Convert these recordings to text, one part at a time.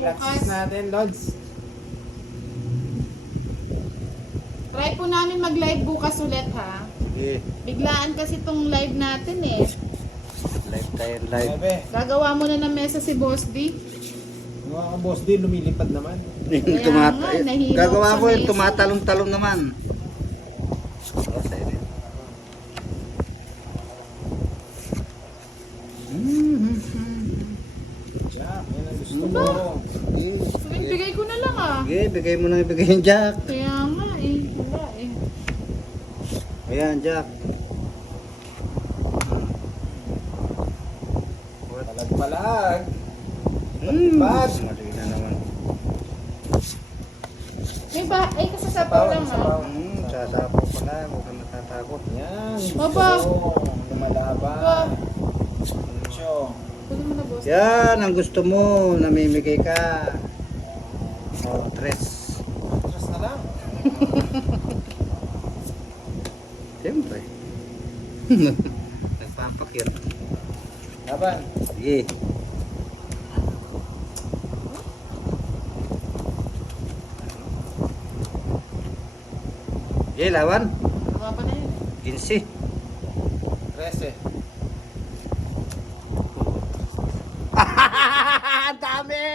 bukas. natin, Lods. Try po namin mag-live bukas ulit ha. Sige. Biglaan kasi itong live natin eh. Live tayo, live. Bebe, Gagawa mo na ng mesa si Boss D. yung mga boss din, lumilipad naman. Kaya nga, nahilo Gagawa sa ko yung mesa. tumatalong-talong naman. Jack, yan ang gusto mo. So, ibigay ko na lang ah. Sige, bigay mo na ibigay yung Jack. Kaya nga eh. Wala eh. Ayan, Jack. Palag-palag. Mas madali na naman. May ba? Ay, kasasapaw lang ah. Sasapo pala, huwag ka matatakot. Yan. Baba. Lumalaban. Cho. Pwede mo na Boss. Yan, ang gusto mo, namimigay ka. Oh, tres. Atras na lang. Siyempre. Nagpapakit. Laban. Sige. Sige, lawan. Baka pa na yun. 15. 13. Ang dami!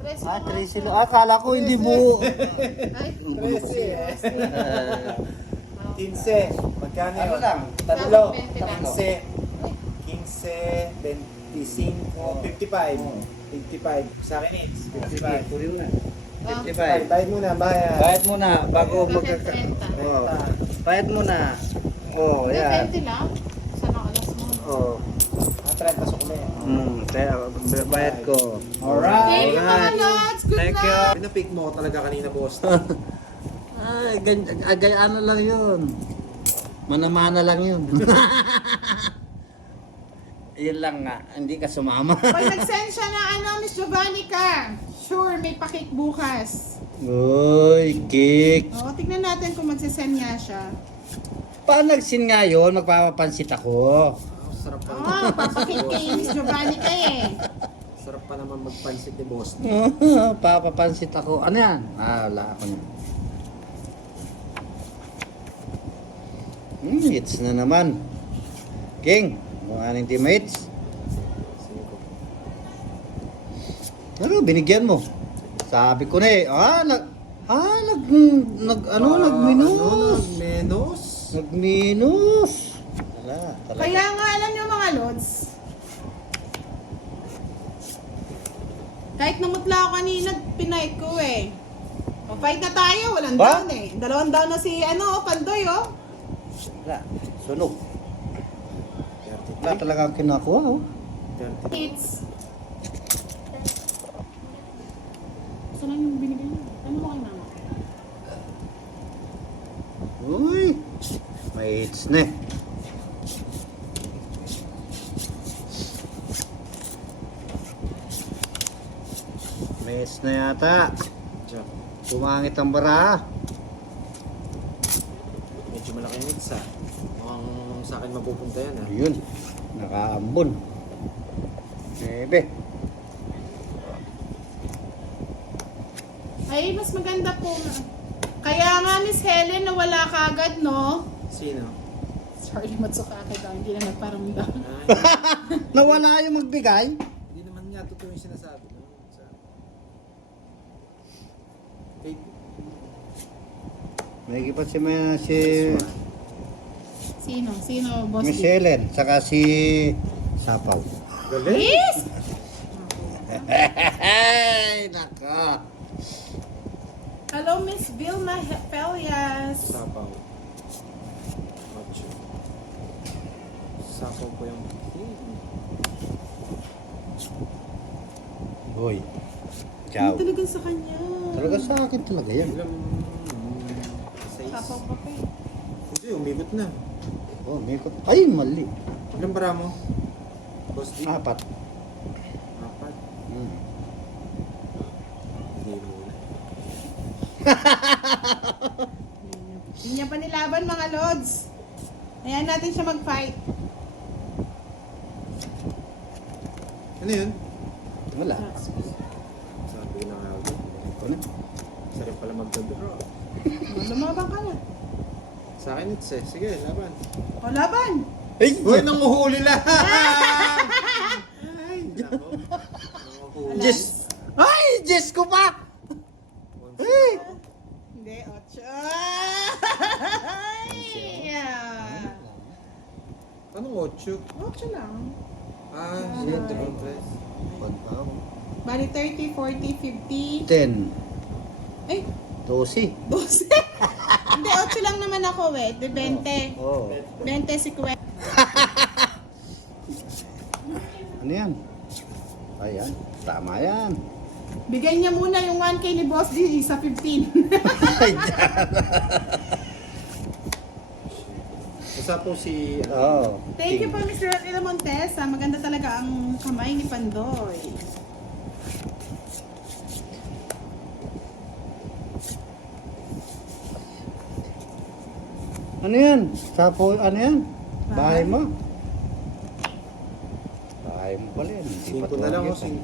Tres Ah, mo 3 nga. sila. Akala ko hindi buo. Ay, 13. 15. Magkano yun? Ano lang? Tatlo. 20 lang. 15. 15, 25, 55. 55. Sa akin is 55. Puri mo na. Ah. 55. Bayad muna, bayad. Bayad mo na bago Bakit magkaka... 30? Oh. Bayad mo na. Oh, Hindi, yan. 20 lang. Saan ang alas mo? Oh. 30 sa kuli. Kaya bayad ko. Alright. Thank you mga lods. Good Thank you. luck. Pinapick mo talaga kanina, boss. Ay, ano lang yun. Manamana lang yun. Yun lang nga, hindi ka sumama. Pag nag-send siya na Miss Giovanni ka. Sure, may pakik bukas. Uy, cake. O, tignan natin kung magsisend nga siya. Pag nagsin nga yun, magpapapansit ako. Sarap pa Oo, papakik kay Miss Giovanni ka eh. Sarap pa naman magpansit ni boss. Papapansit ako. Ano yan? Ah, wala ako na. It's na naman. King, mga aning teammates. Ano, binigyan mo. Sabi ko na eh. Nagminus. Nagmenos. Nagminus. Wala, talaga. Kaya nga alam nyo mga lods, kahit namutla ako kanina, pinay ko eh. O, fight na tayo, walang Ba? down eh. 2 down na si Pandoy oh. Wala, sunog. Wala talaga ang kinakuha. Oh. Hits. Gusto lang yung binigay niya. Ano mo kay mama? Uy, may hits na eh. May hits na yata. Diyan. Pumangit ang bara. Medyo malaki yung mix ha. Mukhang sa akin mapupunta yan ha. Ayun, nakaambon. Bebe. Ay, mas maganda po. Kaya nga Miss Helen nawala ka agad, no? Sino? Sorry, Matsukake daw. Hindi na nagparamdam. Nawala yung magbigay. Hindi naman nga totoo yung sinasabi. No? Okay. May ipat si Sino? Sino, Boss Miss D? Helen, saka si Sapaw. Galing? Yes! Ay, nako. Hello, Miss Vilma Pelias. Sapaw. Macho. Sapaw ko yung... Boy. Ciao. Ano talagang sa kanya? Talaga sa akin talaga yan. Ilang... Size. Sapaw pa pa eh. Hindi, umikot na. Oh, may ko. Ay, mali. Ilang bara mo? Boss D? 4. 4. Hmm. Hindi mo na. Hindi niya pa nilaban mga lods. Ayan natin siya mag-fight. Ano yun? Wala. Sabi ko na nga ako. Ito na. Sarap pala magdodoro. Lumaban ka na. Sa akin it's eh. Sige, laban. O, laban! Ay! Uy, nanguhuli lang! Ay, nako. Nanguhuli. Diyos! Ay! Diyos ko pa! Ay! Hindi, 8. Ay! Anong 8? 8 lang. Ah, yun, diba, tres? Bali 30, 40, 50. 10. Ay, 12. 12. Hindi, 8 lang naman ako eh. De 20. Oo. 20 si Kuya. Ano yan? Ayan. Tama yan. Bigay niya muna yung 1K ni Boss D sa 15. Ay, dyan. Basta po si... Oo. Thank you po, Mr. Ila Montes. Maganda talaga ang kamay ni Pandoy. Ano yan? Sapo, ano yan? Bahay mo? Bahay mo pala yan. Hindi pa 5 na lang o, tuwag yun.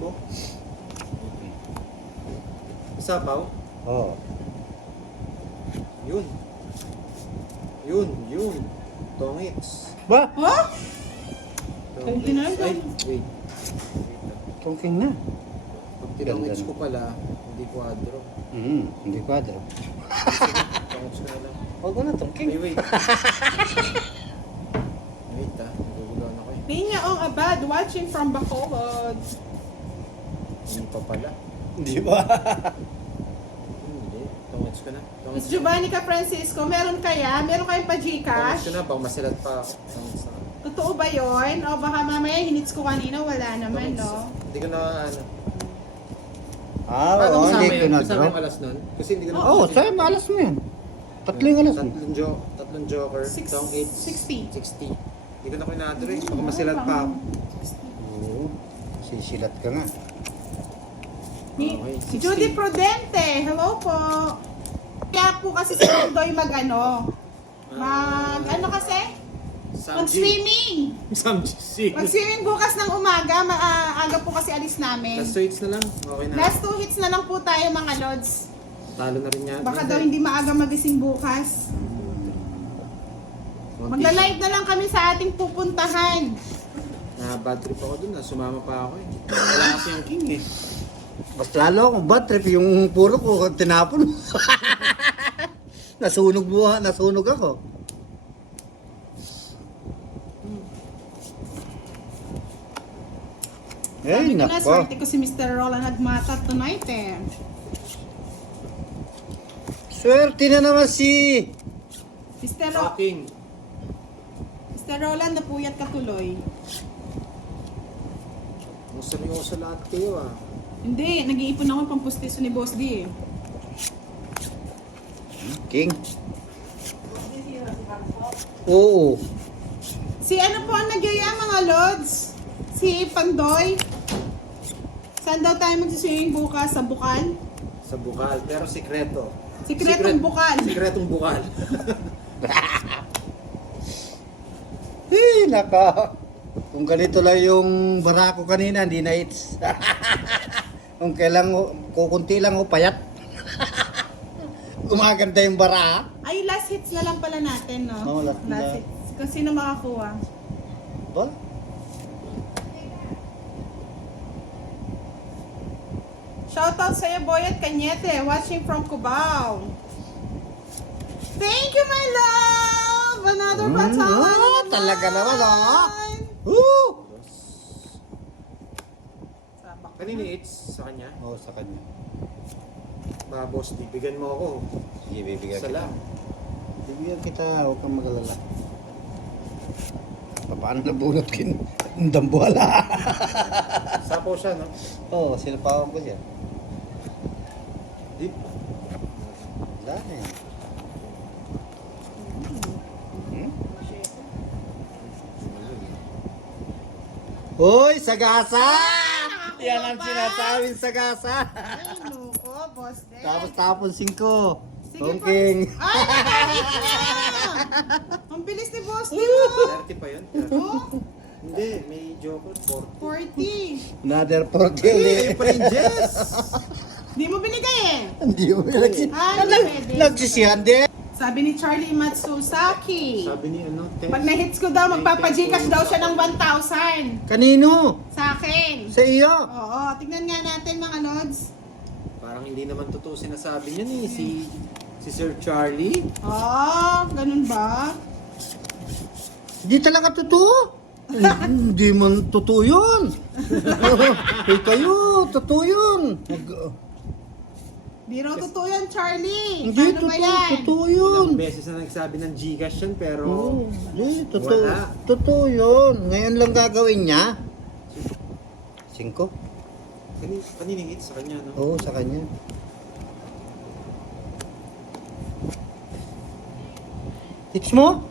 5. Isapaw? Oo. Yun. Yun. Tongits. Ba? Oh? Tongits. na yun. Ay, wait. Tungking na. Pag tinongits ko pala, hindi quadro. Hindi kwadro. Tongits ko na lang. Huwag mo na Ay, tungking. wait. Wait naguguluhan ako eh. Ninya Ong Abad, watching from Bacolod. Hindi pa pala. Di ba? Hindi. Tongits ko na. Miss Giovanni Francisco, meron kaya? Meron kayong Tongits pa-Gcash? ko na, baka masilat pa ako. Tongits na. Totoo ba yun? O baka mamaya hinits ko kanina, wala naman, no? Hindi ko na ano. Ah, Paano oo, kasama hindi ko yun? na Kasama drop. yung alas nun? Kasi hindi ko na... Oo, sa'yo, malas mo yan. Tatling alas mo. Tatlong joker. Six- Tong 8. 60. 60. Hindi ko na kinadro eh. Baka masilat pa ako. Oo. Sisilat ka nga. Okay, 60. Judy Prudente, hello po. Kaya po kasi si Pandoy ano kasi? Mag-swimming. Samji. Mag-swimming bukas ng umaga, aga po kasi alis namin. Last 2 hits na lang. Okay na. Last 2 hits na lang po tayo mga lods. Talo na rin yan. Baka daw hindi maaga magising bukas. Magla-live na lang kami sa ating pupuntahan. Bad trip ako dun. Sumama pa ako eh. Wala kasi yung king eh. Mas lalo akong bad trip yung puro ko tinapon. Nasunog ako. Sabi ko na, nako. swerte ko si Mr. Roland nagmata tonight eh. Swerte na naman si... King. Mr. Roland, napuyat ka tuloy. Ang seryoso lahat kayo ah. Hindi, nag-iipon ako pang pustiso ni Boss D eh. King. Oo. Si ano po ang nagyaya mga lods? Si Pandoy. Saan daw tayo magsiswimming bukas? Sa Bukal? Sa bukal. Pero sikreto. Sikretong Bukal. Sikretong bukal. Naka. Kung ganito lang yung barako kanina, hindi na hits. Kung kailang kukunti lang o payat. Gumaganda yung bara. Ay, last hits na lang pala natin, no? Oo, last na. hits. Kung sino makakuha. Ba? Shoutout sa iyo, Boyet Cañete, watching from Cubao. Thank you, my love! Another batawan. Talaga naman, Woo! Kanina hits sa kanya. Oo, sa kanya. Boss, bigyan mo ako. Sige, bibigyan Isa kita. lang. Bibigyan kita, huwag kang mag-alala. Paano nabunot kin? Ang dambuhala. Sapo siya, no? Oo, sinapawan ko siya. Deep. Wala na yan. Hoy, sagasa! Yan ang sinasabing sagasa. Ay, nuko, Boss D. Tapos tapon 5. Sige, Tongking. Ay, nakakit na! Ang bilis ni Boss D, oh. 30 pa yun? Oh, Hindi, may joker, 40. 40. Another 40 Eh, ulit. pa rin, Jess! Di mo binigay eh. Hindi mo Hindi pwede. nagsisihan din. Sabi ni Charlie Matsusaki. Sabi ni ano, Tess. Pag na-hits ko daw, magpapagcash daw siya ng 1,000. Kanino? Sa akin. Sa iyo. Oo, tignan nga natin mga lods. Parang hindi naman totoo sinasabi niya ni si Sir Charlie. Ganun ba? Hindi talaga totoo. Hindi man totoo yun. Eh kayo, totoo yun. Di raw totoo yan, Charlie. Hindi, Paano ba yan? totoo yun. Ilang beses na nagsabi ng Gcash yan, pero Oo, hindi, totoo. Wala. Totoo yun. Ngayon lang gagawin niya. 5? Kanining hits sa kanya, no? Oo, sa kanya. Hits mo?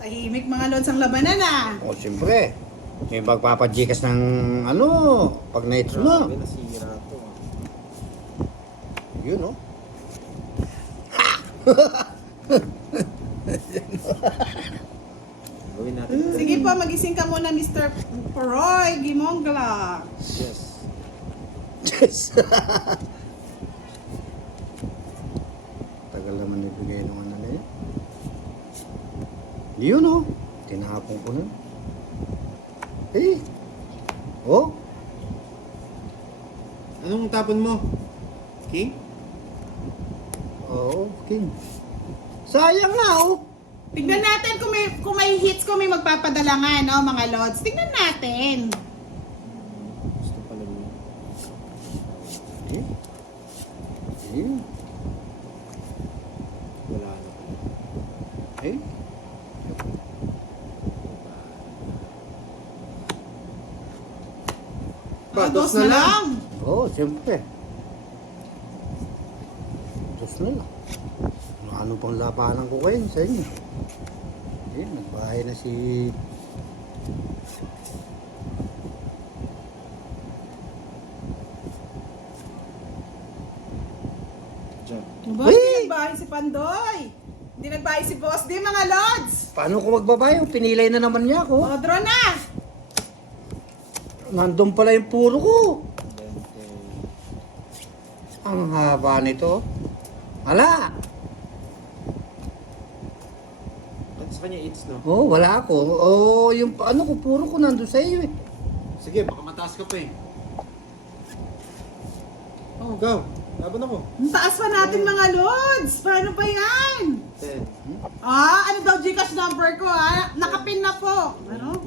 Tahimik mga lods ang labanan ah. O, siyempre. May magpapajikas ng ano, pag na-hits mo. Grabe, nasira to. Yun, no? Gawin natin. Sige po, magising ka muna, Mr. Poroy Gimongla. Yes. Yes. Tagal naman ibigay ng ano na yun. Yun, no? Tinapon ko na. Eh. Oh. Anong tapon mo? King? Oo, King. Sayang nga, oh. Tignan natin kung may hits, kung may magpapadalangan, no, mga lods. Tignan natin. Gusto pala niya. Eh. Eh. Wala na pala. Eh. Dos na lang. Oo, siyempre. Dos na lang. Ano pang labanan ko kayo sa inyo? Eh, nagbahay na si... Diyan. Diba? Uy! Hindi nagbahay si Pandoy. Hindi nagbahay si Boss D, mga lods. Paano ko magbabayo? Pinilay na naman niya ako. O, draw na. Nandun pala yung puro ko. 20. Ang haba nito. Ala! At sa kanya hits, no? Oh, wala ako. Oh, yung ano ko, puro ko nandun sa iyo eh. Sige, baka mataas ka pa eh. Oh, go. Laban ako. Ang taas pa natin, mga lods. Paano pa yan? 10. Ano daw Gcash number ko, ha? Nakapin na po. Ano?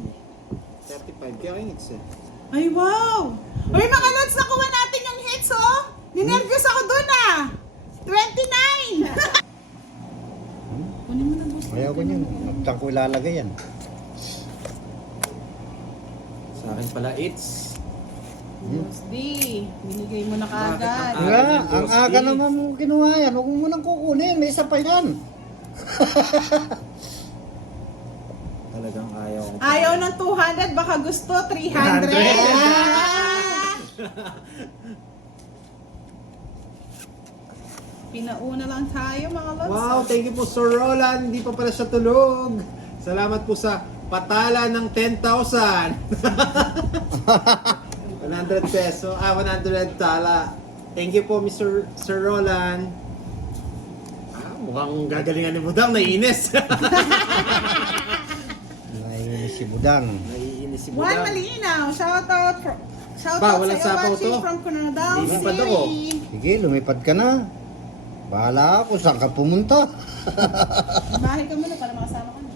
35. Kaya kayong hits eh. Ay, wow. Uy, mga lods, nakuha natin yung hits, oh. Ninervyos ako dun, ah. 29. Kunin mo na, boss. Ayaw ko niyan. Nagtang ko ilalagay yan. Sa akin pala hits. Boss D, binigay mo na kaagad. Bakit Nga, yung ang Diyos, aga eh. naman mo kinuha yan. Huwag mo munang kukunin. May isa pa yan. Talagang ayaw ko. Ayaw ng 200, baka gusto 300. 300. Pinauna lang tayo, mga lods. Wow, thank you po Sir Roland. Hindi pa pala siya tulog. Salamat po sa patala ng 10,000. 100 peso. 100 tala. Thank you po Mr. Sir Roland. Mukhang gagalingan ni Budang. Naiinis. Naiinis si Budang. Naiinis si Juan Budang. Malinaw, shoutout Ba, walang sa'yo sapaw watching to. from Coronadal Lilipad City. ako. Sige, lumipad ka na. Bahala ako. Saan ka pumunta? Bahay ka muna para makasama ka na.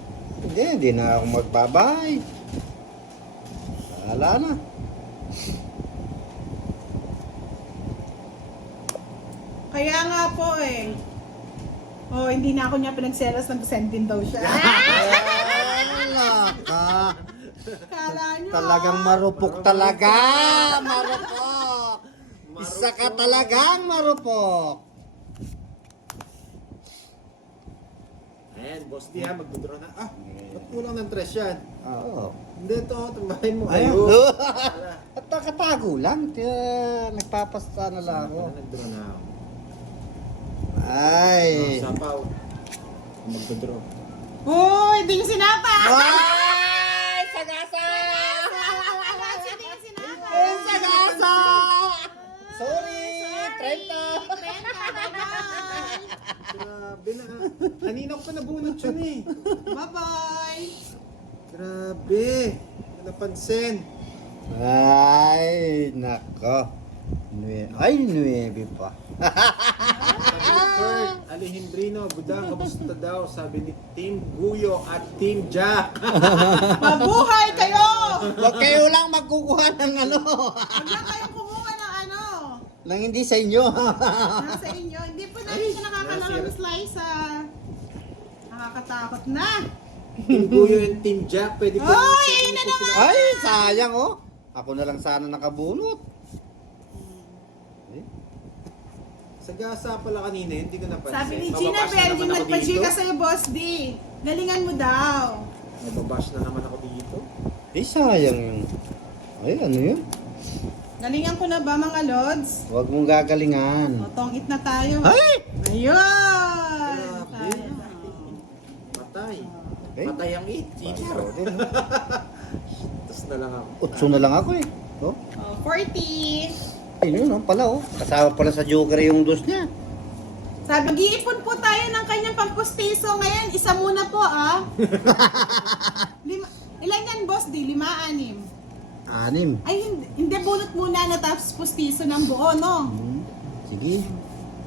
Hindi na ako magbabahay. Bahala na. Kaya nga po eh. Oh, hindi na ako niya pinagselos, nag-send din daw siya. Wala ka. Kala nyo. Talagang marupok talaga. Marupok. Isa ka talagang marupok. Ayan, boss di ha, magdodraw na. Ba't kulang ng tres yan? Oo. Hindi ito, tambahin mo. Ayun. Ayun. At nakatago lang. Kaya nagpapasta na lang ako. Nagdraw na ako. Ay. Sapaw. Magdodraw. Uy, hindi yung sinapa! Ay! Sagasa! Hindi yung sinapa! Sagasa! Sorry! 30! Grabe na. Kanina ko pa nabunot yun eh. Bye-bye! Grabe. Hindi napansin. Ay, nako. Ay, 9 pa. Kurt Alejandrino, Budang, kamusta daw? Sabi ni Team Guyo at Team Jack. Mabuhay kayo! Huwag kayo lang magkukuha ng ano. Huwag lang kayong kumuha ng ano. Nang hindi sa inyo. Nasa inyo. Hindi po natin siya nakakalaro ng slice ah. Nakakatakot na. Team Guyo and Team Jack, pwede po. Oy, ayun na naman! Ay, sayang oh. Ako na lang sana nakabunot. Sagasa pala kanina, hindi ko napansin. Sabi ni Gina Mababash na Bell, naman yung ako nagpa-chika dito. sa'yo, Boss D. Galingan mo daw. Mababash na naman ako dito. Eh, sayang yun. Ay, ano yun? Galingan ko na ba, mga Lods? Huwag mong gagalingan. O, tong-it na tayo. Ay! Ayun! Grabe. Patay. Okay. Patay ang it. Cheater. Tapos na lang ako. Utso na lang ako eh. Oh, Oh, 40. ayun yun oh, pala oh. Kasama pala sa Joker yung dos niya. Sabi, mag-iipon po tayo ng kanyang pampustiso. Ngayon, isa muna po, ah. Ilan yan, Boss D? 5, 6. 6. Ay, hindi bunot muna na tapos pustiso ng buo, no? Sige.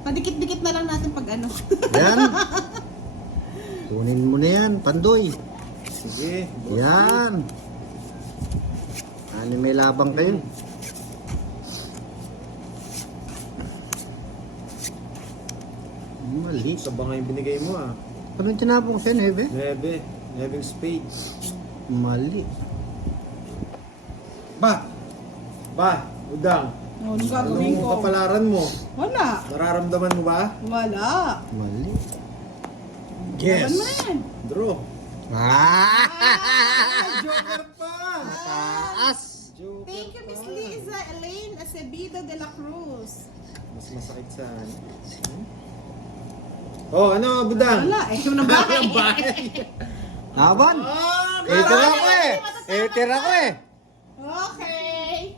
Padikit-dikit na lang natin pag ano. Yan. Kunin mo na yan, Pandoy. Sige. Yan. May labang kayo. Mali. Sa bangay yung binigay mo ah. Ano yung tinapong siya, Neve? 9. 9 spades. Mali. Ba! Udang. Oh, anong gagawin Anong ko? kapalaran mo? Wala. Nararamdaman mo ba? Wala. Mali. Laban mo na yan. Draw. Ah! Joker pa! Taas! Joker Thank you, Miss pa. Liza Elaine Acevedo de la Cruz. Mas masakit sa Oh, ano, Budang? Wala, eh, yung nabahay. Laban! Ah, Tira ko eh! Tira ko eh! Okay.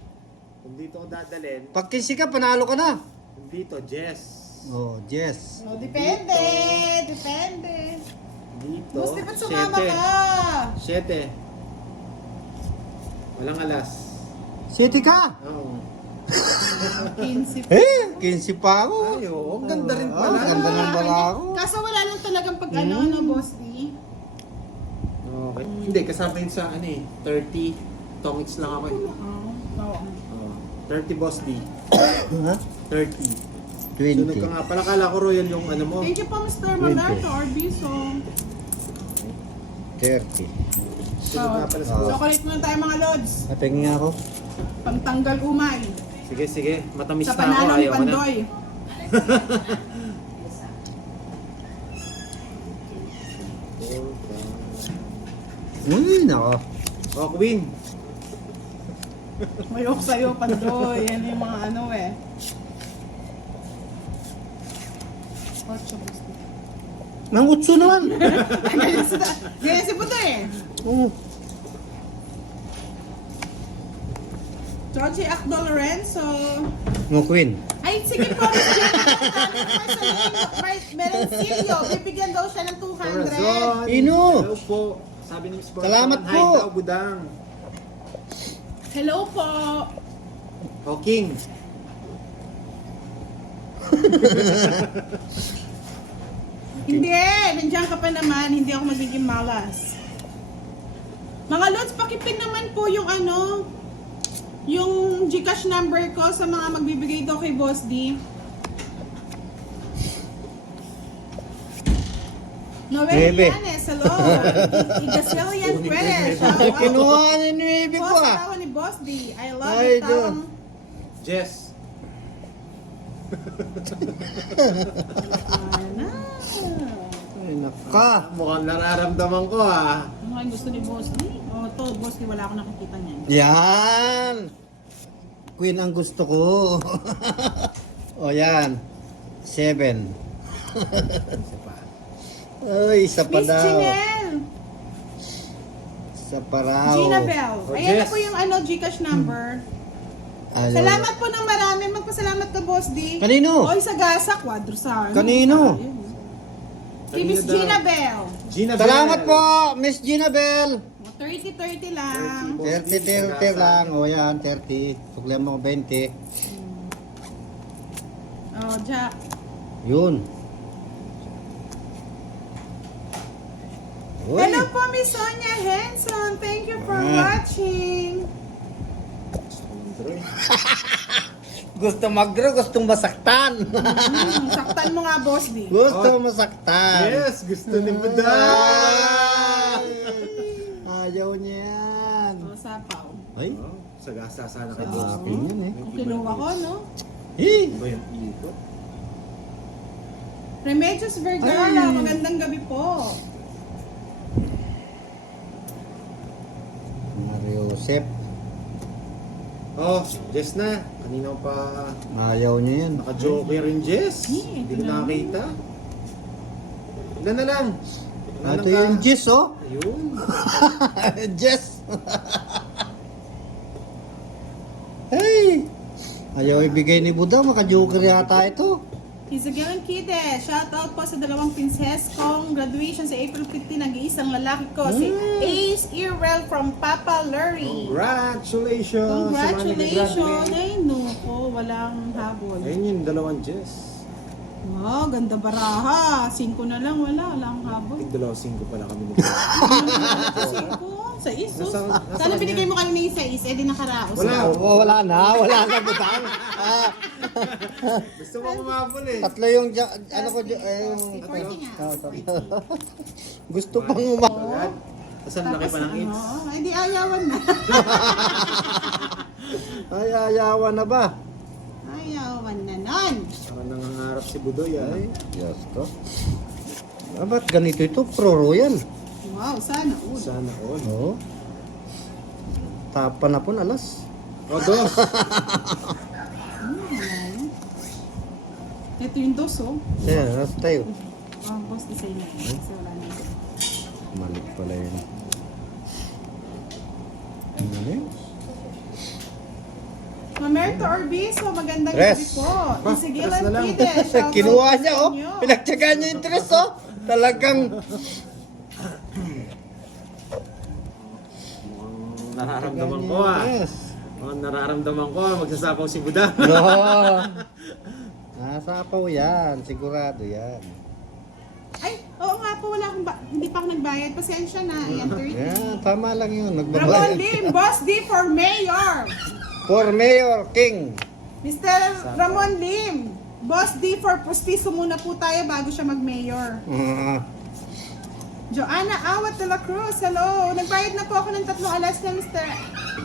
Kung dito ko dadalhin, Pag kisi ka, panalo ka na. kung dito, Jess. Oh, Jess. Oh, depende. Depende. Dito, Gusto ba't sumama 7. ka? 7. Walang alas. City ka! Oo. 15. Eh, 15 pa ako. Ay, oo. Ang ganda rin Ah, pala. ganda ng bala ako. Kaso wala lang talagang pag ano, no, Boss D? Okay. Hindi, kasama yun sa ano eh. 30. Tongits lang ako eh. Oo. Oo. 30 boss D. Ha? 30. Sunod ka 20. nga. Pala kala ko Royal yung ano mo. Thank you po, Mr. Malarto Orbiso. 30. Sunod nga pala sa boss. Chocolate muna tayo, mga Lods. Natingin nga ako. Pangtanggal umay. Sige, sige. Matamis Sa na ako. panalo ni Ayaw ko na. Pandoy. Uy, nako. Oh, Queen. Mayok sa'yo, Pandoy. Yan yung mga ano eh. Ocho, Boss D. Nang utso naman. Ganyan si Puto eh. Oh. Georgie Akdo Lorenzo. No, Queen. Ay, sige po. Merencillo. Bibigyan daw siya ng 200. Corazon. Ino. Hello po. Sabi ni Miss Corazon. Salamat Hi po. daw, Budang. Hello po. Oh, King. Hindi, nandiyan ka pa naman. Hindi ako magiging malas. Mga Lods, pakipin naman po yung ano, yung Gcash number ko sa mga magbibigay daw kay Boss D. Noel Bebe. Yanes, hello. Igasilian Perez, shout out. Kinuha ni Nueve ko Boss, ah. tawa ni Boss D. I love Ay, you, tawang. Jess. Ano? Ay, naka. Mukhang nararamdaman ko ah. Ano kayong gusto ni Boss D? Oh, to, Boss D, wala akong nakikita niyan. Yan. Queen ang gusto ko. O yan. 7. Isa pa. Ay, isa pa Miss daw. Chinel. Isa pa raw. Gina Bell. Oh, Ayan na yes. po yung Gcash number. Ayaw. Salamat po ng marami. Magpasalamat ka, Boss D. Kanino? Oy, sa Gasa, Quadrosar. Kanino? Si Miss Kanino daw? Gina Bell. Gina Salamat Bell. po, Miss Gina Bell. 30-30 lang. 30 lang. O yan, 30. Suklihan mo ko 20. Oh, Jack. Yun. Uy. Hello po, Miss Sonia Henson. Thank you for Ah. watching. Gusto mag-draw, gustong masaktan. Saktan mo nga, Boss D. Gusto masaktan. Yes, gusto ni Buda. Ayaw niya yan. Oh, sapaw. Ay, Oh, sagasa sana kay Boss D. akin yan eh. Ang kinuha ko, no? Eh, Ano ba yung ikot? Remedios Vergara, magandang gabi po. Mario Josep. Oh, Jess na. Kanina pa Ayaw niya yan. naka-joker yung Jess. Eh, Hindi ko ito na. nakakita. Ilan na lang? Wala Ito nang ka- yung Jess, oh. Ayun. Jess. Hey! Ayaw ibigay ni Buda, maka-joker yata ito. Isagilan Kide, shout out po sa dalawang prinses kong graduation sa April 15, nag-iisang lalaki ko, si Ace Irwell from Papa Lurie. Congratulations! sa mga Congratulations! nag-graduate. Ay, no po, walang habol. Ayun yung dalawang Jess. Wow, ganda baraha. 5 na lang, wala habol. Tig dalawa 5 pala kami nito. 5 sa isos. Nasa Sana kanya. binigay mo kanina yung sa is, edi nakaraos. Wala. Wala na Buda. Gusto mo kumabol eh. Tatlo yung, ano ko, yung, 40 nga. gusto pang umabot. Agad. Tapos ang laki pa ng hits. Ay, di ayawan na. Ay, ayawan na ba? Ayawan na nun. Parang nangangarap si Budoy ah. Ay, Diyos ko. Ah, ba't ganito ito? Pro Royal. Wow, sana. Sana all. Oo. Tapa na po alas. O, dos. Ito yung dos, oh. Ayan, nasa tayo. Oh, boss, design na. Kasi wala na ito. Malik pala yun. Ano yun? Mamerto Orbizo, magandang Tres. gabi po. Ba, Isigilan tres na lang. Pide, shout out Kinuha po niya, sa oh. inyo. Pinagtsagaan niya yung tres, oh. Talagang, Mukhang nararamdaman ko ah. Yes. Mukhang nararamdaman ko ah. Magsasapaw si Buda. No. Nasapaw yan. Sigurado yan. Ay, oo nga po, wala akong hindi pa ako nagbayad. Pasensya na. Ayan, 30. Yan, tama lang yun. Ramon Nagbabayad. Lim, Boss D for Mayor. For Mayor King. Mr. Ramon Lim, Boss D for Pustiso muna po tayo bago siya mag-mayor. Joanna Awat de la Cruz, hello. Nagbayad na po ako ng 3 alas na Mr.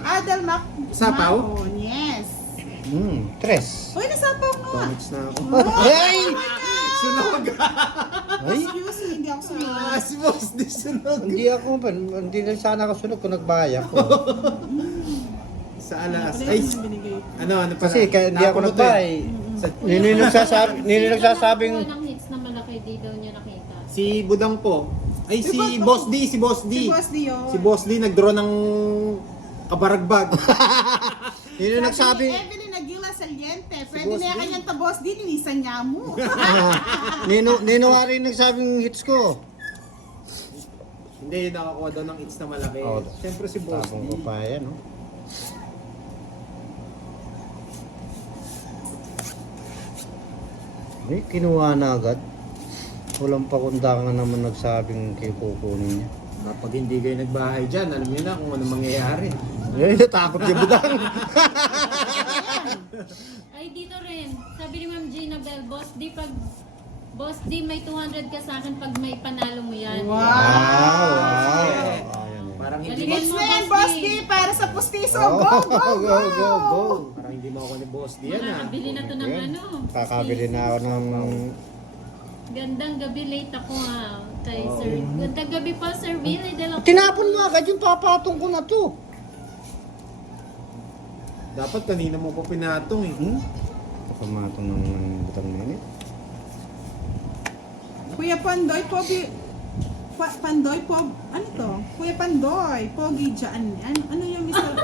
Adel Mac. Sapaw? Macon, yes. Tres. Uy, nasapaw nga. Pamits na ako. Ay! Sunog! Ay! Excuse me, hindi ako sumunod. Ah, si Boss di sunog. Hindi na sana ako sunod kung nagbaya ko. Sa alas. Wala Ay, yung binigay. ano pa? Kasi kaya hindi ako Nakaputo nagbay. eh. Sa- Nino nagsasabing, ng hits na malaki, di daw niya nakita. Si Budang po. Ay, si Boss- Boss D, si Boss D. Si Boss D yun. Si Boss D nag-draw ng kabaragbag. Nino Sabi nagsabi, ni Evelyn Aguila Saliente, pwede Boss na yan D. kanyang ta Boss D, nilisan niya mo. Nino nga rin nagsabing hits ko. Hindi, nakakuha daw ng hits na malaki. Oh, Siyempre si Boss Tapong D. papaya, no? Ay, kinuha na agad. Walang pakundangan naman nagsabing kayo kukunin niya. Kapag hindi kayo nagbahay dyan, alam niyo na kung ano mangyayari. Ay, natakot niya budang. Ay, dito rin. Sabi ni Ma'am Gina Bell, Boss D, may 200 ka sa akin pag may panalo mo yan. Wow! Wow! Ayan, Parang hindi Galingan It's mo, na yan, Boss Boss D. D, para sa pustiso. Oh, Go, go, go! go, go, go. Parang hindi mo ako ni Boss D yan ah. Makakabili na to ng Ayan. ano. Kakabili na ako ng... Gandang gabi, late ako kay Sir. Gandang gabi pa, Sir Billy de la Tinapon mo agad yung papatong ko na to. Dapat kanina mo pa pinatong eh. Pamatong ng butang nini. Kuya Pandoy, Pogi... Pandoy, ano to? Kuya Pandoy, Pogi dyan. Ano yung Mr.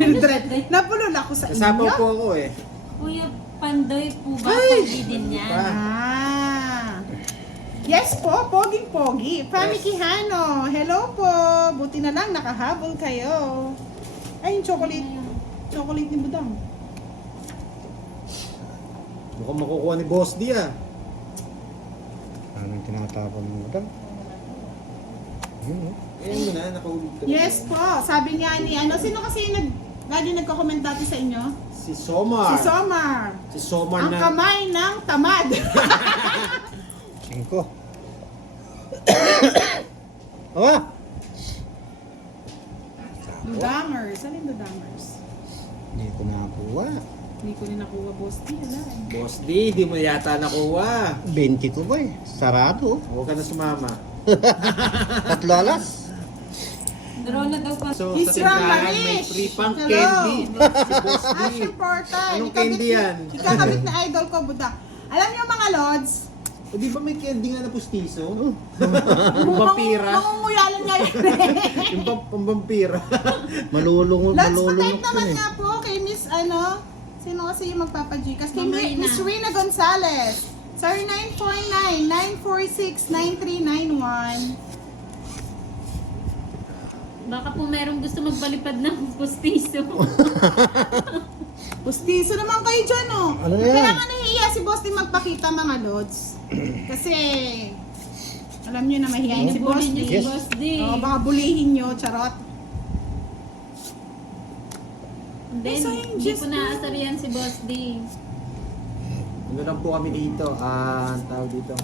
Mildred? Napulol ako sa Kasama inyo. po ako eh. Kuya Pandoy po ba? Ay! Pogi din yan. Ah. Yes po, Poging-Pogi. Fami Yes. Quijano, hello po. Buti na lang nakahabol kayo. Ay, yung chocolate. Chocolate ni Budang. Mukhang makukuha ni Boss D ah. Anong tinatapon mo dam? Yun, oh. Ayan mo na, nakahulog ka na. Yes po, sabi nga ni sino kasi yung lagi nagko-comment dati sa inyo? Si Somar. Si Somar. Si Somar Ang na. kamay ng tamad. 5. Awa! Dudamers. Ano yung Dudamers? Hindi ko nakakuha. Hindi ko rin nakuha, boss. Di, wala eh. Boss D, di mo yata nakuha. 20 ko ba eh. Sarado. Huwag ka na sumama. 3 alas. Draw na daw pa. So, He's sa tindahan from may Manish. free pang Hello. candy. Si Boss D. Ash important. Anong candy yan? Ikakabit na idol ko, Budang. Alam niyo mga lods, O di ba may candy nga na pustiso? Yung vampira. mangunguyalan nga yun. Yung vampira. Malulungon, Lods, malulungon pa-type ko naman eh. nga po kay Miss sino kasi yung magpapagikas? Kay Ma'am Rina. Miss Rina Gonzalez. Sorry, 949-946-9391. Baka po merong gusto magbalipad ng pustiso. Pustiso naman kayo dyan, oh. Ano yan? Kaya nga nahihiya si Boss din magpakita mga lods. Kasi, alam niyo na mahihayin si Boss Bully niyo D. si Yes. Boss D. Oh, baka bulihin niyo, charot. Then, Ay, sayang, hindi just po naasar yan si Boss D. Ano lang po kami dito? Ang tawag dito.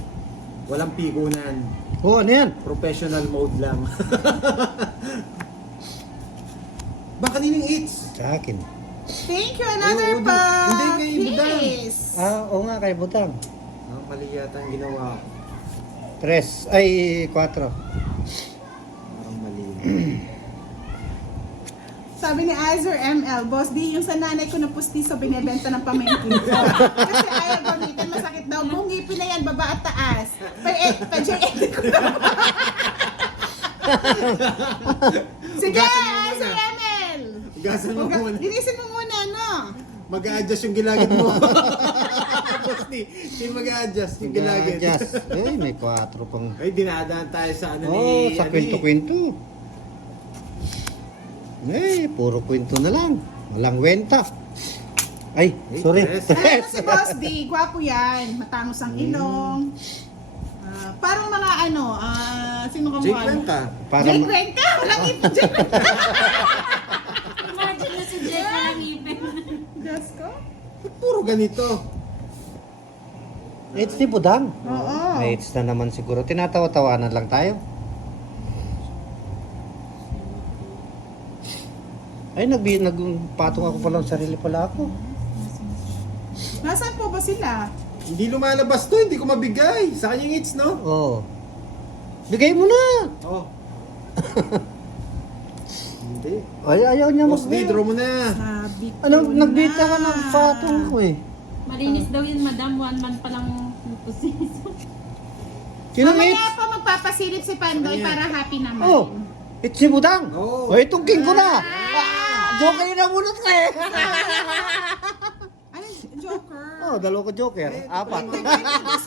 Walang pikunan. Oh, ano yan? Professional mode lang. Baka nining eats. Sa akin. Thank you, another Oo, pa. hindi, kay Budang. Please. Oo nga, kay Butang. Mali yata ang ginawa ko. 3. Ay, 4. Parang mali. Sabi ni Azur ML, Boss D, yung sa nanay ko na pustiso binebenta ng pamangkin ko. Kasi ayaw gamitin, masakit daw. Buong ngipin na yan, baba at taas. Pa-J8 ko na. Sige, Ugasan mo muna. Azur ML. Gasan mo muna. Linisin mo muna, no? Mag-a-adjust yung gilagid mo. Boss D, hindi mag-a-adjust yung gilagid. Just. Eh, may 4 pang... Ay, dinadaan tayo sa ano Oh, ni... sa ano kwento-kwento. Eh, puro kwento na lang. Walang wenta. Ay, Ay, sorry. tres. Ano si Boss D, gwapo yan. Matangos ang ilong. Parang mga sino ka Jake mo? Cuenca. Para Jake Cuenca! Walang ipin Jake Cuenca! Imagine na si Jake na ng ipin. Diyos ko? Ba't puro ganito? It's ni Budang. Oo. May it's na naman siguro. Tinatawa-tawanan lang tayo. Ay, nagpatong ako pala ng sarili pala ako. Nasaan po ba sila? Hindi lumalabas to, hindi ko mabigay. Sa kanyang eats, no? Oo. Bigay mo na! Oh. Hindi. Ay, ayaw niya Boss D, draw magbigay. mo na. Sabi ko Ano, na. nagbita ka ng patong ko eh. Malinis daw yun, madam. 1 month pa lang pustiso. Sino Mamaya it's? pa magpapasilip si Pandoy Ano yan? para happy naman. Oh, it's si Budang. Oo. Oh, itong king ko na. Joker na bunot ka eh. Ano, Joker? Oh, dalawa ko Joker. Eh, 4. Gusto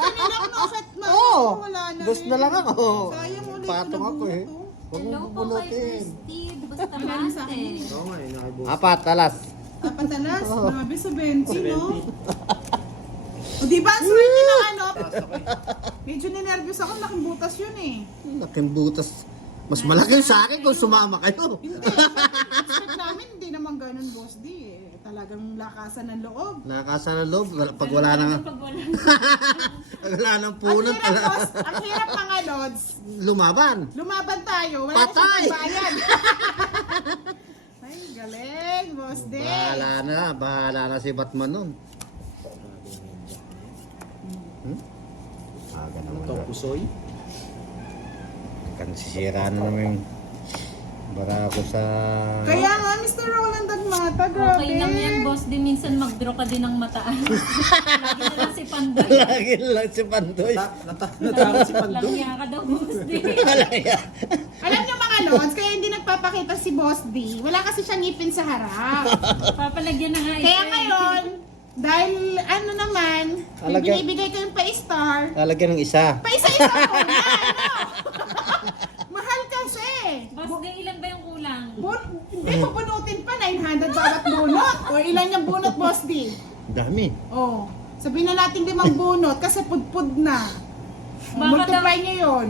nila no, kahit Oo. wala na Dos na lang ako. Sayang ulit. Patong ako eh. Huwag Hello mo po kay bubunutin. Steve Maraming sa akin. Bustamante. Oo nga, nakaiboss. 4, alas. Kapatalas, Oo. grabe sa 20, no? 70. O diba, ang swerte ng medyo ninervyos ako, laking butas yun eh. Laking butas. Mas malaki sa akin kung sumama kayo. Hindi, expect namin hindi naman ganun, Boss D eh. Talagang lakasan ng loob. Nakakasa na loob. Pag wala nang, Pag wala pag wala nang Ang punot, hirap, boss, ang hirap mga lods. lumaban. Lumaban tayo, wala Patay! na bayad. Ay, galing, Boss D. Bahala na si Batman nun. Aga naman. Ito, pusoy. Kan sisira na naman yung Barako sa... Kaya nga, Mr. Roland Dagmata, grabe. Okay lang yan, boss. Di minsan mag-draw ka din ng mataas. Lagi na lang si Pandoy. Lagi lang si Pandoy. Natakot si Pandoy. Langya ka daw, boss. Di. Malaya. Alam niyo mga lods, kaya hindi nagpapakita si Boss D. Wala kasi siya ngipin sa harap. Papalagyan na nga ito. Kaya ngayon, dahil ano naman, may Talaga- binibigay ko yung pa-star, Lalagyan ng isa. pa-isa-isa mo na, ano? Mahal kasi. Boss, di ilan ba yung kulang? Hindi, pupunutin pa, 900 bawat bunot. O ilan yung bunot, Boss D? Dami. Oh, sabihin na natin 5 bunot kasi pudpud na. Baka Multiply niyo yun.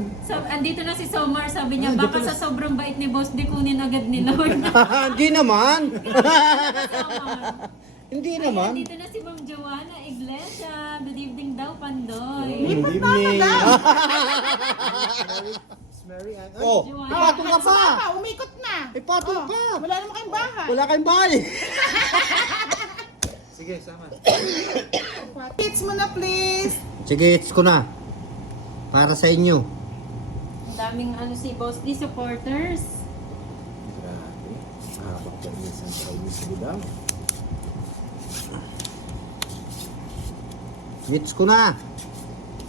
Andito na si Somar, sabi niya, baka sa sobrang bait ni boss, di kunin agad ni Lord. Hindi naman. Somar. Hindi Ay, naman. andito na si Ma'am Joanna Iglesia. Good evening daw, Pandoy. Lipat na ako lang. Miss Mary Ann. Ay, Oh, Joanna. ipatong ka pa. Sumapa, umikot na. Ipatong Oh, pa. Wala naman kayong bahay. Wala kayong bahay. sige, sama. Hits mo na please. Sige, hits ko na. Para sa inyo. Ang daming si Boss D supporters. Grabe. Habang ka minsan sa Miss Budang. Hits ko na.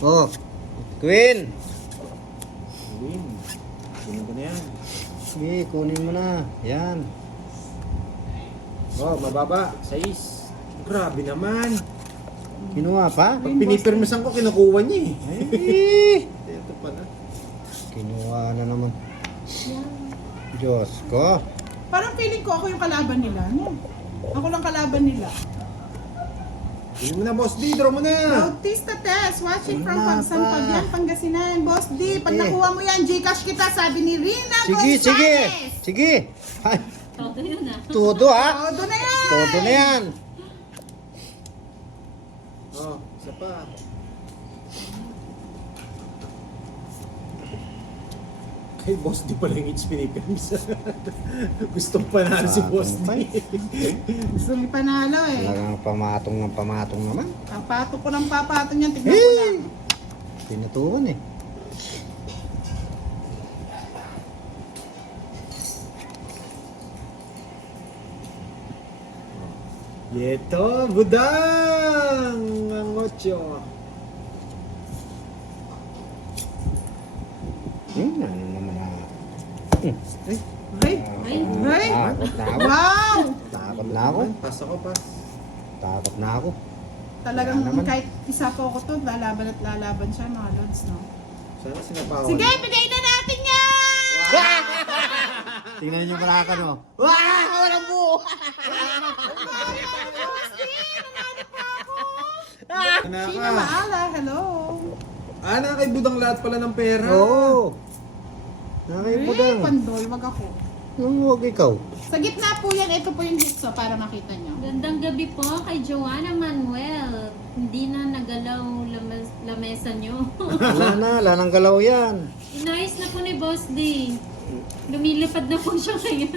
Oh, Queen. Win. Kunin ko na yan. Sige, kunin mo na. Yan. Oh, mababa. 6. Grabe naman. Kinuha pa? Pag pinipirmisan ko, kinukuha niya eh. Ay, Ito pala. kinuha na naman. Diyos ko. Parang feeling ko ako yung kalaban nila. No? Ako lang kalaban nila. Hindi mo na, Boss D. Draw mo na. Bautista Tess, watching from Wala Pagsan pa. Pagyan, Pangasinan. Boss D, pag Eh. nakuha mo yan, Gcash kita, sabi ni Rina Sige, sige. Gonzalez. Sige. Ay, Todo yun ah. todo ha. Todo na yan. Todo na yan. Oh, isa pa. Kay Boss D pala yung hits pinipirmisan. Gustong panalo si Boss D. Gusto ni panalo eh. Talagang pamatong ng pamatong naman. Papato ko ng papato niyan, tignan ko lang. Pinutukan eh. Yeto, budang! Ang 8. Ano naman na. Ay, Ay. ay. Takot na ako. Wow! Takot na ako. Pas ako, pas. Takot na ako. Talagang Wala naman. kahit isa po ako to, lalaban at lalaban siya mga lods, no? Sana sinapawan. Sige, bigay na natin yan! Tingnan niyo para ka no. Wow! Walang buo! Ano Sheena ka? Maala, hello! Ah, kay budang lahat pala ng pera. Oo. Nakaipudan. Pandoy, wag ako. Huwag ikaw. Sa gitna po yan, ito po yung hits para makita nyo. Gandang gabi po kay Joanna Manuel. Hindi na nagalaw lamesa nyo. Wala nang galaw yan. Inayos na po ni Boss D. Lumilipad na po siya ngayon.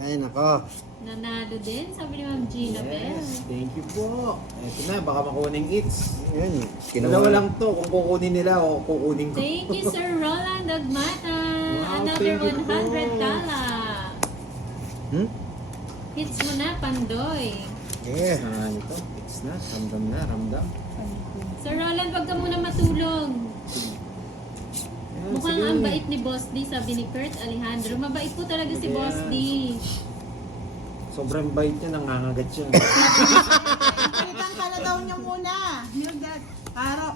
Ay, nako. Nanalo din, sabi ni Ma'am Gina Bell. Yes, thank you po. Ito na, baka makuha ng hits. Yan. Dalawa lang to, kung kukunin nila o kukunin ko. Thank you, Sir Roland Agmata. Wow, Another thank you po. 100 tala. Hmm? Hits mo na, Pandoy. Yeah. Ah, ito, hits na, ramdam na, ramdam. Sir Roland, wag ka muna matulog. Ayan, Mukhang sige. ang bait ni Boss D, sabi ni Kurt Alejandro. Mabait po talaga si Yes. Boss D. Sobrang bait niya, nangangagat siya. Palitan ka na daw niya muna. Mildred,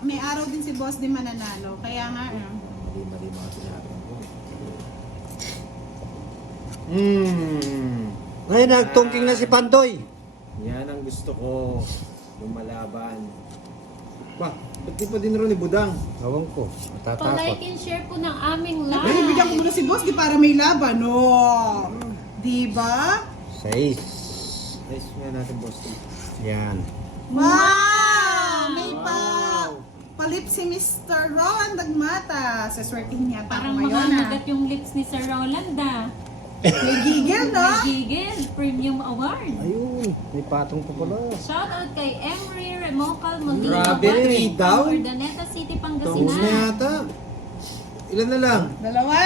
may araw din si Boss di mananalo. Kaya nga, Mali mga sinabi ko. Ay, nagtungking na si Pandoy. Yan ang gusto ko. Lumalaban. Ba, ba't di pa din rin ni Budang? Awang ko. Pa-like Matatakot. and share po ng aming live. ay, bigyan ko muna si Boss di para may laban. No. Diba? 6. Ayos nga natin, boss. Yan. Wow! May Wow! palip si Mr. Roland Dagmata. Saswertihin niya pa Parang ako ngayon. makakagat yung lips ni Sir Roland ah. May gigil, no? Gigil, Premium Award. Ayun. May patong pa pala. Shoutout kay Emery Remocal Molina. Grabe, 3 daw? Urdaneta City, Tahon na Pangasinan. yata. Ilan na lang? Dalawa.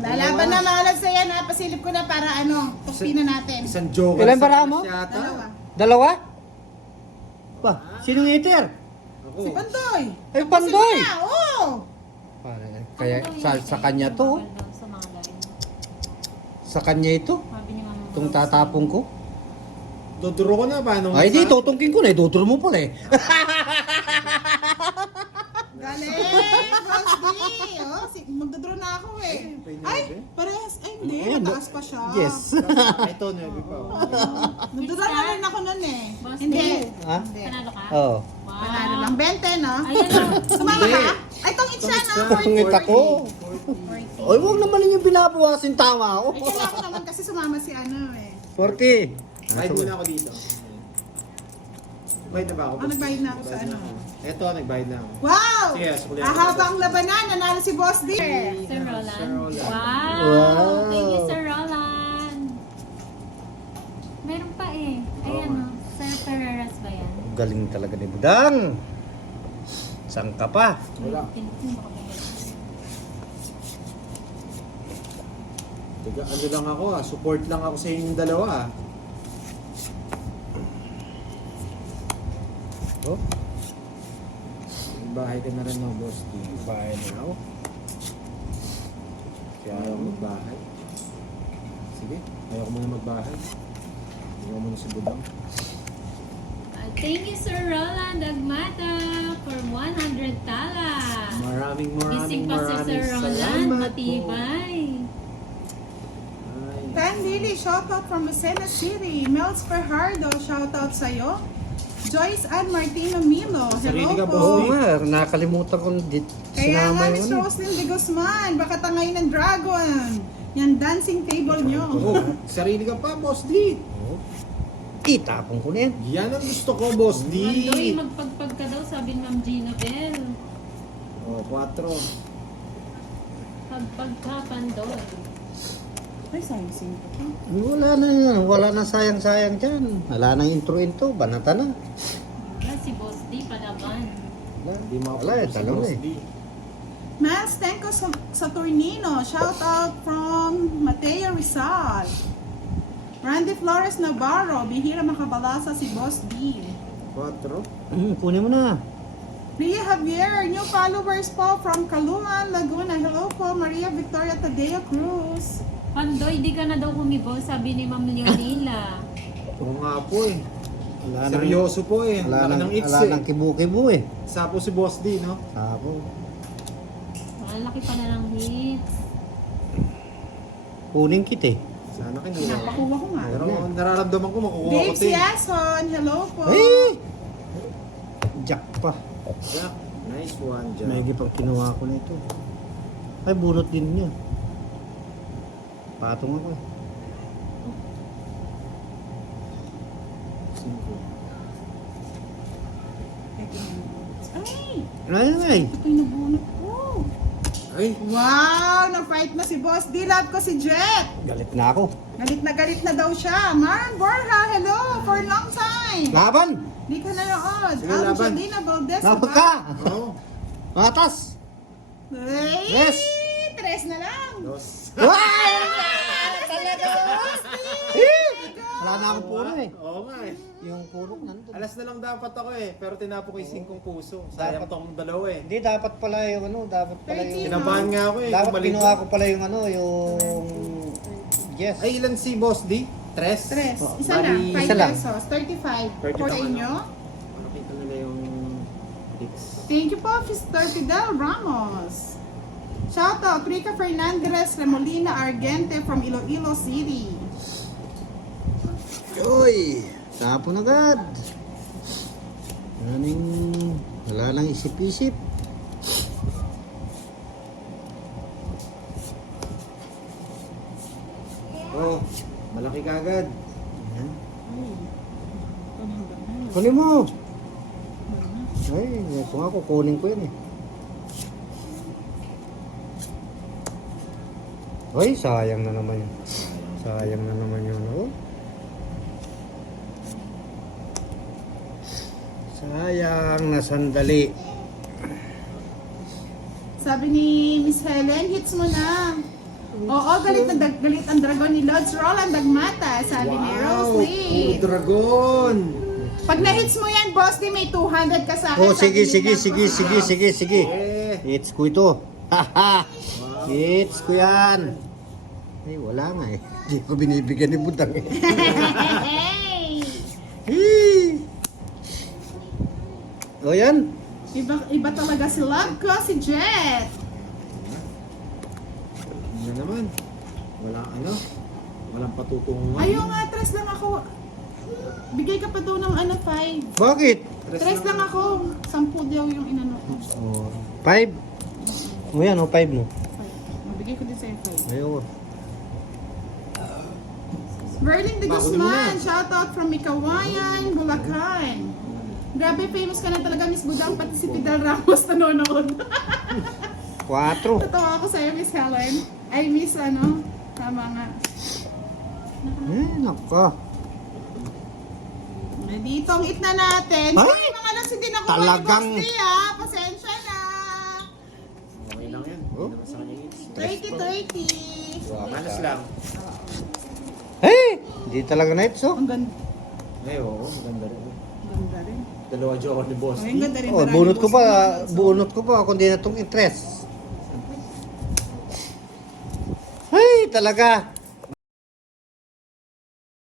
Lalaban na mga lods yan ha. Pasilip ko na para ano, tukpi na natin. Isang joker. Ilan sa bara mo? yata. Dalawa. Dalawa? Ba, sinong eater? Ako. Si Pandoy. Ay, Pandoy! Sige na, oo. Kaya sa kanya to. Sa mga line. Sa kanya ito. Sabi ni Ma'am Itong Rose. tatapong ko. Dodoro ko na, paano? Ay, di, tutungkin ko na. Iduduro mo pala eh. Galing, Boss D. Oh, magdodraw na ako eh. pwede Ay, ba? parehas. Ay, hindi. Ayan, Mataas pa siya. Yes. Ito, nebi pa. Nagdodraw na rin ako nun eh. Boss Hindi. D. Ha? Hindi. Panalo ka? Oo. Wow. Panalo lang. 20, no? Ayan o. Sumama Hindi. ka? Ay, itong itsa na. Tungit ako. 40. Oy, huwag naman yung binabawasin tama ako. Ay, kailangan ko naman kasi sumama si ano eh. 40. Bayad muna ako dito. Bayad na ba ako? Ah, nagbayad na ako sa ano. Ito, nagbayad na ako. Wow! Sige, sukulihan Ahaba ang labanan. Nanalo si Boss D. Sir Roland. Sir Roland. Wow. Wow. Thank you, Sir Roland. Meron pa eh. Ayan Oo. o. Sir Ferreras ba yan? Galing talaga ni Budang. Saan ka pa? Wala. Tiga, ano lang ako support lang ako sa inyong dalawa Oh, Bahay ka na rin mga boss. bahay na ako. Kaya ayaw ko magbahay. Sige, ayaw ko muna magbahay. Ayaw muna si Budang. Thank you, Sir Roland Agmata, for 100 tala. Maraming Gising pa si Sir Roland. salamat po. Matibay. Ay. Tan Lily, shoutout from Lucena City. Mel's Fajardo, shoutout sa'yo. Joyce Ann Martino Milo, Sarili hello ka, po. Boss Oo D. nga, nakalimutan ko dit. Kaya Sinama nga, yung Miss ano. Roslyn de Guzman, baka tangayin ng dragon. Yan, dancing table nyo. Oh, sarili ka pa, Boss D. Oo. Itapon ko na yan. Yan ang gusto ko, Boss D. Pandoy, magpagpag ka daw, sabi ni Ma'am Gina Bell. Oh, 4. Pagpag ka, Pandoy. Ay, sayang Wala na yan. Wala na sayang-sayang dyan. Wala nang intro-intro. Banata na. Wala, si Boss D, palaban. Di Wala eh, si talaga Boss eh. D. Mas Tenko sa Tornino, shoutout from Mateo Rizal. Randy Flores Navarro, bihira makabalasa si Boss D. 4. Kunin mo na. Ria Javier, new followers po from Caloocan, Laguna. Hello po, Maria Victoria Tadeo Cruz. Pandoy, di ka na daw humibo, sabi ni Ma'am Leonila. Oo nga po eh. Wala nang- Seryoso po eh. Wala Laki nang, ng its wala eh. nang kibu-kibu eh. Sapo si Boss D, no? Sapo. Ang laki pa na ng hits. Kunin kita eh. Sana kinuha. Napakuha ko nga. Pero nararamdaman ko makukuha ko Dave ito eh. Siason, hello po. Hey! Jack pa. Jack, nice one, Jack. May pag kinuha ko na ito. Ay, bunot din niya. Patong ako eh. 5. Ay, Ay, ay. ito yung nabunot ko. Ay, Wow, nag-fight na si Boss D. Love ko si Jet. Galit na ako. Galit na daw siya. Maran Borja, hello, for a long time. Laban! Di ka nanood. Sige, laban. Angelina Valdez. Laban ka! oh. Matas! Ay, Yes. tres na lang. Dos. Ay! Talaga! Wala na akong puro eh. Oo nga eh. Yung puro nandun. Alas na lang dapat ako eh. Pero tinapo ko yung 5 puso. Sayang Dapat- tong dalawa eh. Hindi, dapat pala yung ano, dapat pala yung... 13. Kinabahan nga ako eh. Dapat Bumalik kinuha ko. ko pala yung ano, yung... Yes. Ay, ilan si Boss D? 3? Tres. Oh, Isa bali, lang. 5 isa lang. pesos. 35. 30 For lang, inyo. Nakita nila yung dicks. Thank you po, Mr. Fidel Ramos. Shoutout, Rica Fernandez Remolina Argente from Iloilo City. Uy! Tapon agad. Wala nang isip-isip. Oh, malaki kagad. Ayan. Kunin mo. Ay, kung ako, kunin ko yan eh. Ay, sayang na naman yun. Sayang na naman yun. Oh. Sayang na sandali. Sabi ni Miss Helen, hits mo na. Oo, galit ang dragon ni Lods Roland Dagmata, sabi ni Rose Wow! Lee. Puro dragon! Pag na-hits mo yan, boss, di may 200 ka sa akin. Oh, sige, sabi ni sige, Nang sige, sige, sige, sige. Eh! Hits ko ito. Haha. Hits ko yan. Ay, wala nga eh. Hindi ko binibigyan ni Budang eh. Hey! Hee! O yan. Iba talaga si Love ko, si Jet. Ano naman? Walang ano? Walang patutunguhan. Ayaw nga, tres lang ako. Bigay ka pa daw ng 5. Bakit? Tres lang ako. 10 daw yung inano ko. Oh, 5. O yan, o 5 mo. 5. Bigay ko din sa'yo 5. Ayun. Merlin de Bago Guzman, naman. shoutout from Mikawayan, Bulacan. Grabe, famous ka na talaga, Miss Budang, pati si Fidel Ramos nanonood. 4. Tatawa ako sa'yo, Miss Helen. Ay, Miss ano, tama nga. Nako. Dito ang itna natin. Ay! Sorry mga lods, hindi na kuha Talagang- ni Boss D, ah. Pasensya na. Okay lang yan. Oh. Hindi naman sa kanya hits. 30-30. Malas lang. Hey! Hindi talaga nights oh. Ang ganda. Eh, oo. Maganda rin. Ang ganda rin. Dalawa joker ni Boss. Ang ganda rin. Oh, marami bunot ko Boss pa, D. bunot ko pa kung di na itong interest. Ay, talaga.